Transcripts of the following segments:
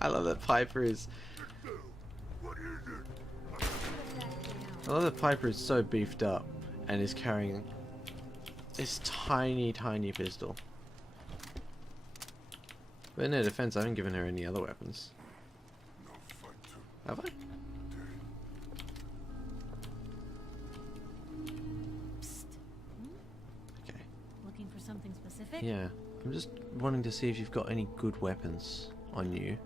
I love that Piper is. I love that Piper is so beefed up and is carrying this tiny, tiny pistol. But in her defense, I haven't given her any other weapons. Have I? Psst. Okay. Looking for something specific? Yeah. I'm just wanting to see if you've got any good weapons on you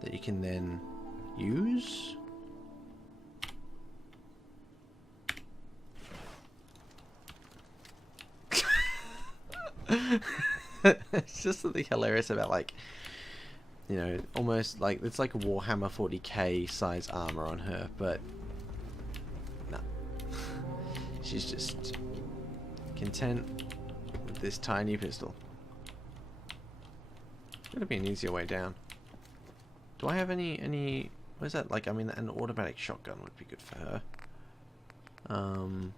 that you can then use. It's just something hilarious about, like, you know, almost like it's like a Warhammer 40k size armor on her, but no. She's just content with this tiny pistol. There's gotta be an easier way down. Do I have any what is that? Like, I mean, an automatic shotgun would be good for her. Do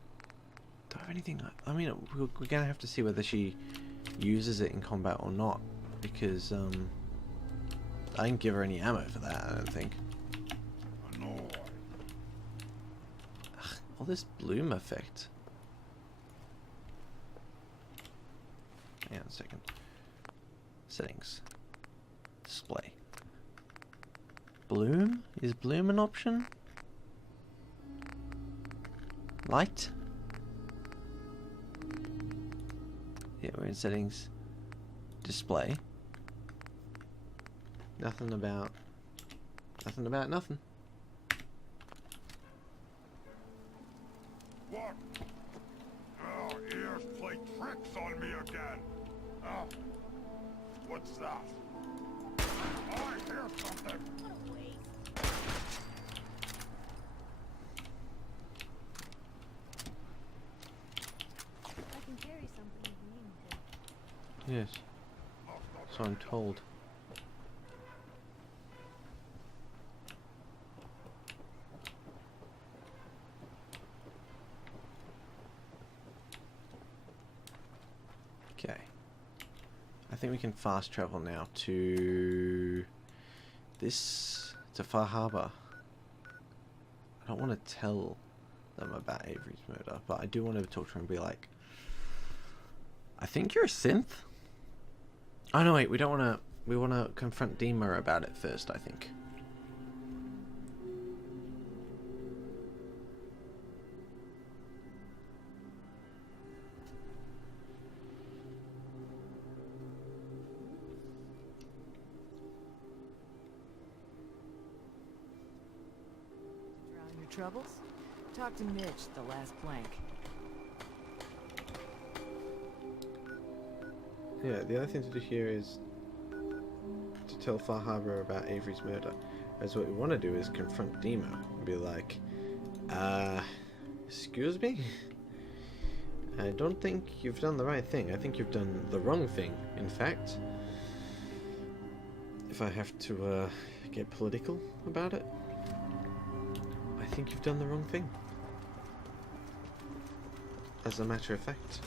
I have anything? I mean, we're gonna have to see whether she uses it in combat or not, because I didn't give her any ammo for that, I don't think. Ugh, all this bloom effect. Hang on a second. Settings. Display. Bloom? Is bloom an option? Light? Yeah, we're in settings. Display. Nothing about nothing. What? Oh, ears play tricks on me again. Oh, what's that? Oh, I hear something. What a waste. I can carry something if you need me to. Yes. So I'm told. Okay. I think we can fast travel now to Far Harbour. I don't want to tell them about Avery's murder, but I do want to talk to her and be like, I think you're a synth? Oh no, wait, we don't want to. We want to confront Dima about it first, I think. Drown your troubles? Talk to Mitch, the last plank. Yeah, the other thing to do here is to tell Far Harbour about Avery's murder. As what we want to do is confront Dima and be like, excuse me? I don't think you've done the right thing. I think you've done the wrong thing, in fact. If I have to get political about it, I think you've done the wrong thing. As a matter of fact.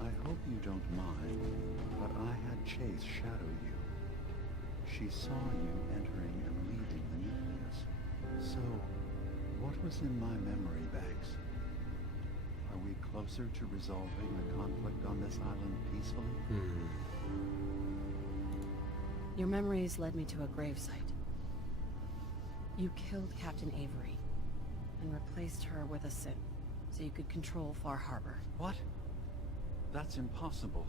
I hope you don't mind, but I had Chase shadow you. She saw you entering and leaving the nucleus. So, what was in my memory banks? Are we closer to resolving the conflict on this island peacefully? Your memories led me to a gravesite. You killed Captain Avery and replaced her with a synth so you could control Far Harbour. What? That's impossible.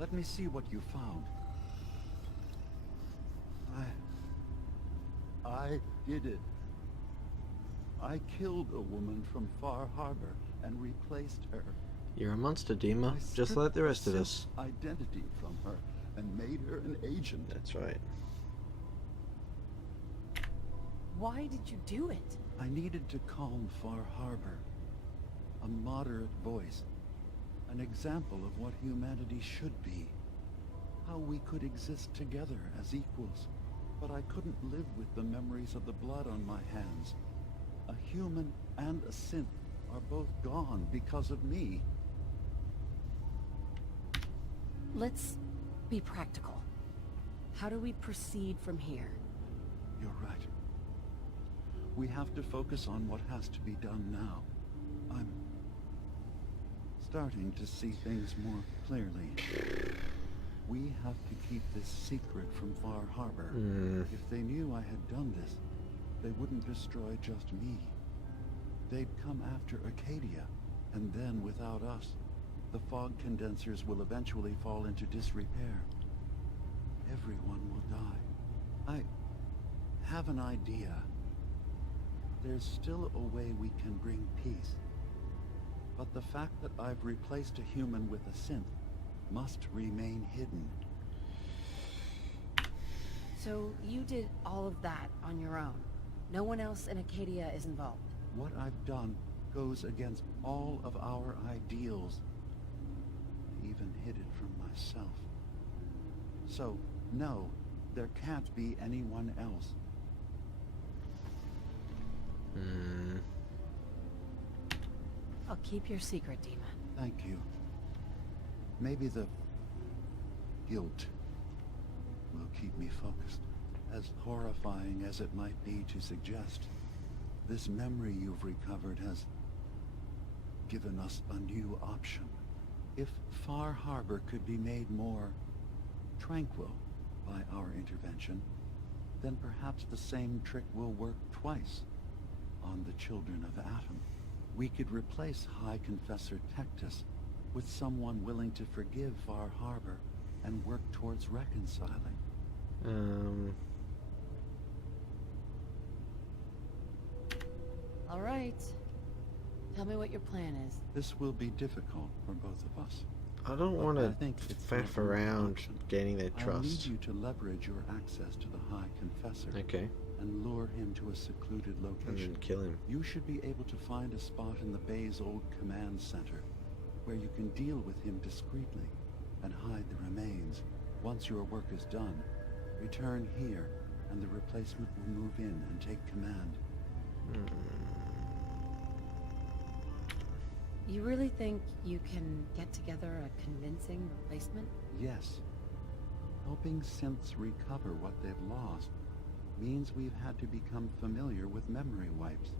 Let me see what you found. I did it. I killed a woman from Far Harbour and replaced her. You're a monster, Dima. I Just stripped like the rest of Sif's us. identity from her and made her an agent. That's right. Why did you do it? I needed to calm Far Harbour. A moderate voice. An example of what humanity should be. How we could exist together as equals. But I couldn't live with the memories of the blood on my hands. A human and a synth are both gone because of me. Let's be practical. How do we proceed from here? You're right. We have to focus on what has to be done now. I'm starting to see things more clearly. We have to keep this secret from Far Harbor. If they knew I had done this, they wouldn't destroy just me. They'd come after Acadia, and then without us, the fog condensers will eventually fall into disrepair. Everyone will die. I have an idea. There's still a way we can bring peace. But the fact that I've replaced a human with a synth must remain hidden. So you did all of that on your own? No one else in Acadia is involved? What I've done goes against all of our ideals. I even hid it from myself. So, no, there can't be anyone else. I'll keep your secret, Demon. Thank you. Maybe the guilt will keep me focused. As horrifying as it might be to suggest, this memory you've recovered has given us a new option. If Far Harbor could be made more tranquil by our intervention, then perhaps the same trick will work twice on the children of Atom. We could replace High Confessor Tectus with someone willing to forgive Far Harbor and work towards reconciling. All right. Tell me what your plan is. This will be difficult for both of us. I don't But want I to think it's faff the only around option. gaining their I'll need trust. you to leverage your access to the High Confessor Okay, and lure him to a secluded and location. then kill him. You should be able to find a spot in the Bay's old command center where you can deal with him discreetly and hide the remains. Once your work is done, return here and the replacement will move in and take command. You really think you can get together a convincing replacement? Yes. Helping synths recover what they've lost means we've had to become familiar with memory wipes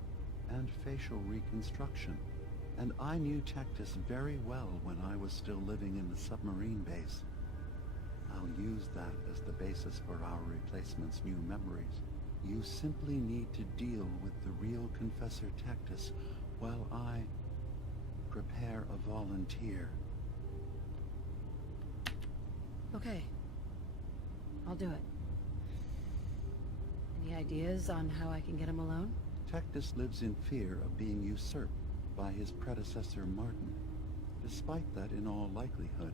and facial reconstruction. And I knew Tectus very well when I was still living in the submarine base. I'll use that as the basis for our replacement's new memories. You simply need to deal with the real Confessor Tectus while I prepare a volunteer. Okay. I'll do it. Any ideas on how I can get him alone? Tectus lives in fear of being usurped by his predecessor Martin. Despite that, in all likelihood,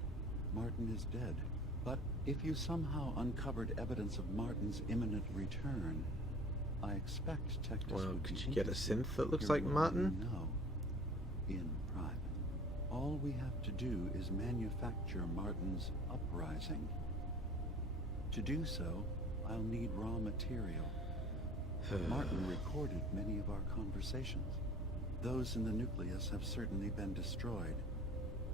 Martin is dead. But if you somehow uncovered evidence of Martin's imminent return, I expect Tectus Well, would be could you get a interested synth that looks hearing like what Martin? you know in private. All we have to do is manufacture Martin's uprising. To do so, I'll need raw material. Martin recorded many of our conversations. Those in the nucleus have certainly been destroyed,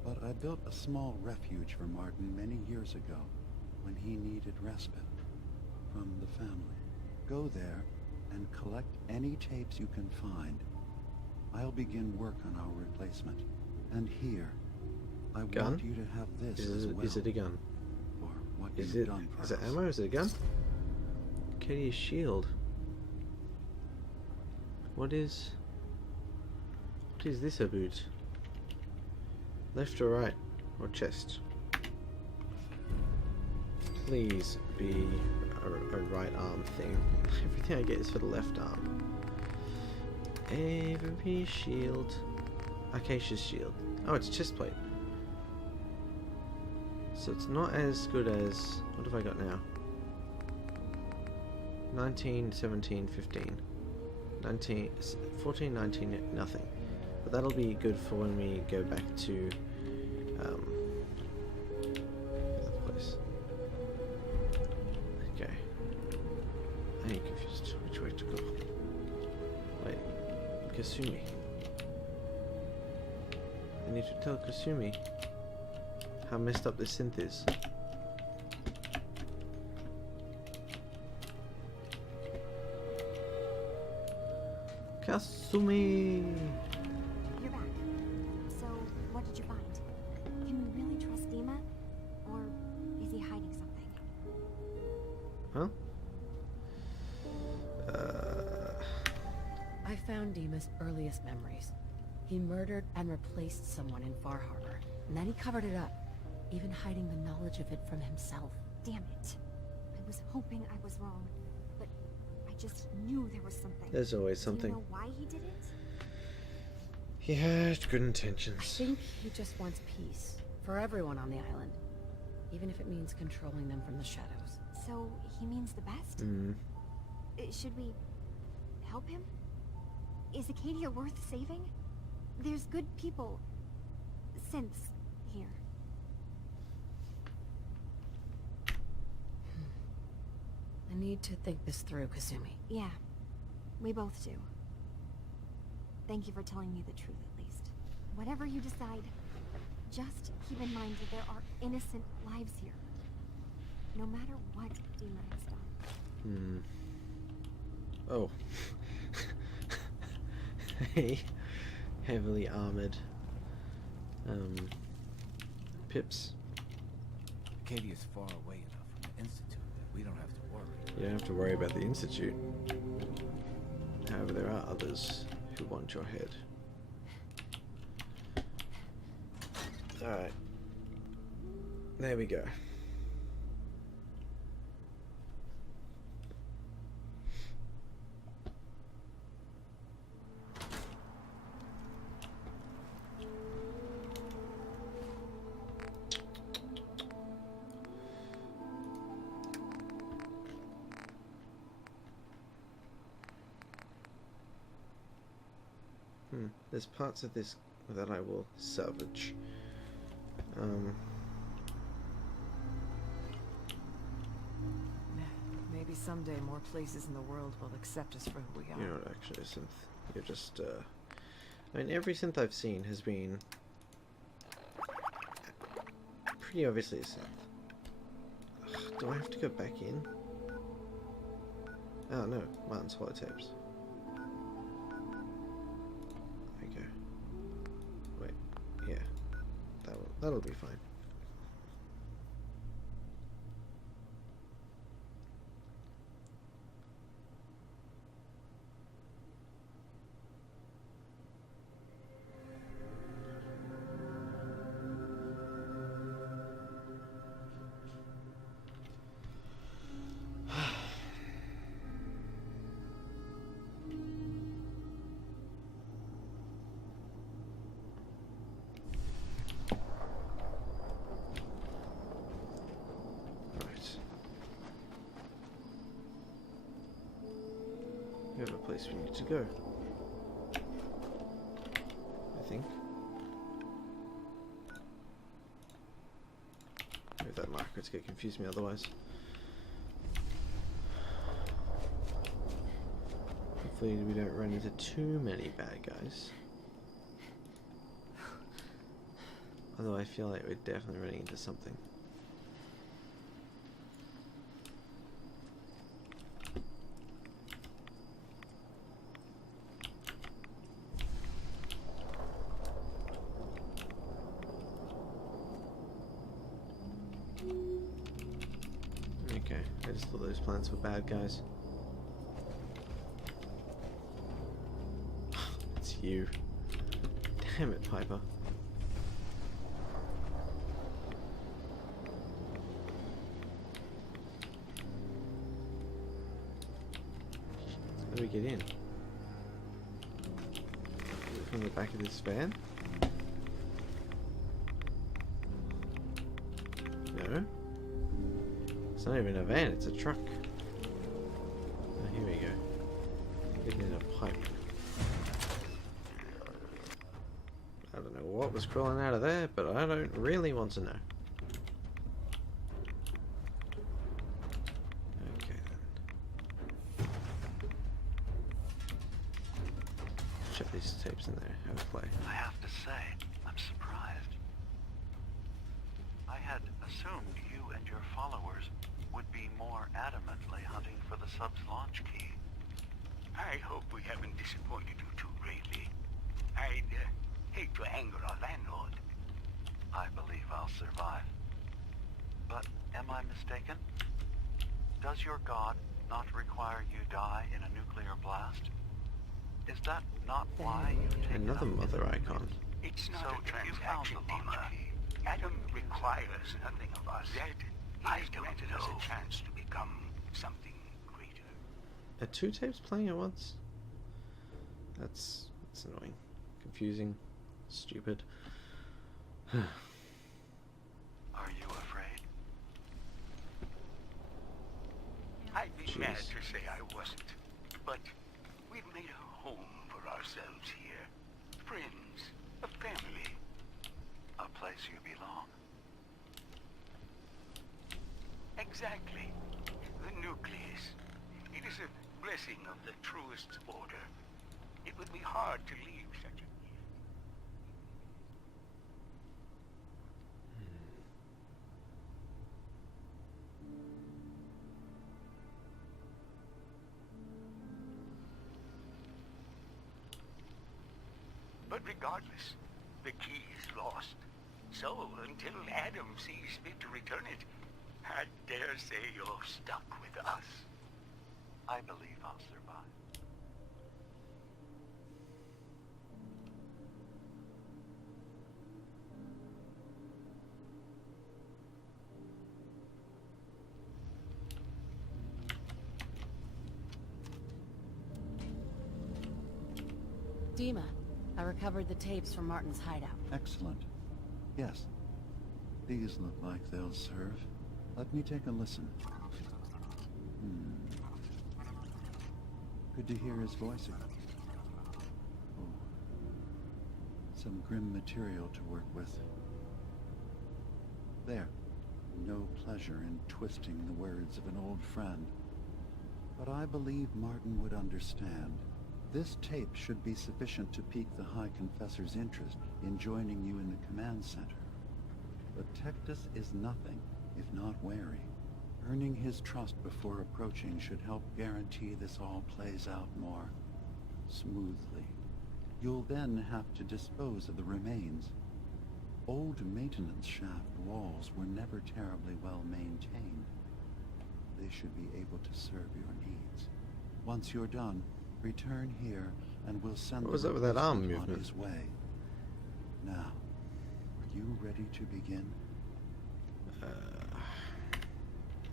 but I built a small refuge for Martin many years ago when he needed respite from the family. Go there and collect any tapes you can find. I'll begin work on our replacement. And here, I Gun? want you to have this as well. Is it a gun? For what Is you've it? done for Is it us. ammo? Is it a gun? Katie's shield. What is this about? Left or right? Or chest? Please be a right arm thing. Everything I get is for the left arm. Avery shield. Acacia's shield. Oh, it's chest plate. So it's not as good as... What have I got now? 19, 17, 15. 19, 14, 19, nothing. But that'll be good for when we go back to Other place. Okay. I ain't confused. Which way to go? Wait. Kasumi. I need to tell Kasumi how messed up this synth is. Kasumi! You're back. So, what did you find? Can we really trust Dima? Or is he hiding something? Huh? I found Dima's earliest memories. He murdered and replaced someone in Far Harbor, and then he covered it up, even hiding the knowledge of it from himself. Damn it. I was hoping I was wrong, but I just knew there was something. There's always Do something. you know why he did it? He had good I intentions. think he just wants peace for everyone on the island, even if it means controlling them from the shadows. So, he means the best? Hmm. Should we help him? Is Acadia worth saving? There's good people, synths, here. I need to think this through, Kasumi. Yeah, we both do. Thank you for telling me the truth, at least. Whatever you decide, just keep in mind that there are innocent lives here. No matter what Dima has done. Hmm. Oh. Hey. Heavily armored. Pips. Acadia's far away enough from the Institute that we don't have to worry. You don't have to worry about the Institute. However, there are others who want your head. Alright. There we go. There's parts of this that I will salvage. Maybe someday more places in the world will accept us for who we are. You're not actually a synth. You're just, I mean, every synth I've seen has been pretty obviously a synth. Ugh, do I have to go back in? Oh no, Martin's holotapes. Okay. Wait, yeah. That'll be fine. We have a place we need to go. I think. Move that marker to get confused me otherwise. Hopefully we don't run into too many bad guys. Although I feel like we're definitely running into something. Okay, I just thought those plants were bad guys. It's you. Damn it, Piper. How do we get in? From the back of this van? No. It's not even a van, it's a truck. Oh, here we go. Getting in a pipe. I don't know what was crawling out of there, but I don't really want to know. Okay then. Check these tapes in there. How to play. I have to say, I'm surprised. I had assumed you and your followers would be more adamantly hunting for the sub's launch key. I hope we haven't disappointed you too greatly. I'd hate to anger our landlord. I believe I'll survive. But am I mistaken? Does your god not require you die in a nuclear blast? Is that not why you've taken Another up mother his icon. It's not So a if you found transaction, the launch Dima. key, Adam requires nothing of us. That I he's don't granted us know. a chance to become something greater. Are two tapes playing at once? That's annoying. Confusing. Stupid. Are you afraid? I'd be Jeez. mad to say I wasn't, but we've made a home for ourselves here. Friends, a family. A place you belong. Exactly. The nucleus. It is a blessing of the truest order. It would be hard to leave such a gift. But regardless, the key is lost. So, until Adam sees fit to return it, I dare say you're stuck with us. I believe I'll survive. Dima, I recovered the tapes from Martin's hideout. Excellent. Yes. These look like they'll serve. Let me take a listen. Good to hear his voice again. Oh. Some grim material to work with. There. No pleasure in twisting the words of an old friend. But I believe Martin would understand. This tape should be sufficient to pique the High Confessor's interest in joining you in the command center. But Tectus is nothing if not wary. Earning his trust before approaching should help guarantee this all plays out more smoothly. You'll then have to dispose of the remains. Old maintenance shaft walls were never terribly well maintained. They should be able to serve your needs. Once you're done, return here and we'll send What was up with that arm replacement on movement? his way. Now, are you ready to begin?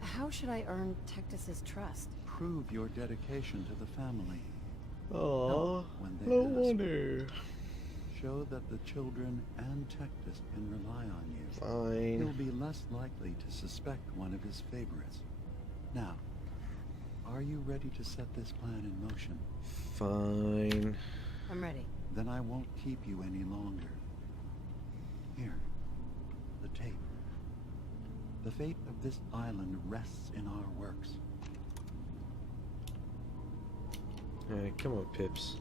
How should I earn Tectus's trust? Prove your dedication to the family. Oh, when they no ask. wonder. Show that the children and Tectus can rely on you. Fine. He'll be less likely to suspect one of his favorites. Now, are you ready to set this plan in motion? Fine. I'm ready. Then I won't keep you any longer. Here, the tape. The fate of this island rests in our works. Alright, come on, Pips.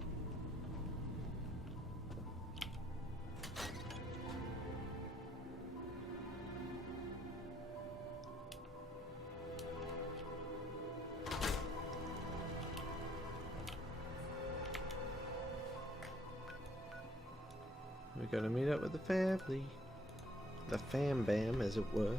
We gotta meet up with the family. The fam bam, as it were.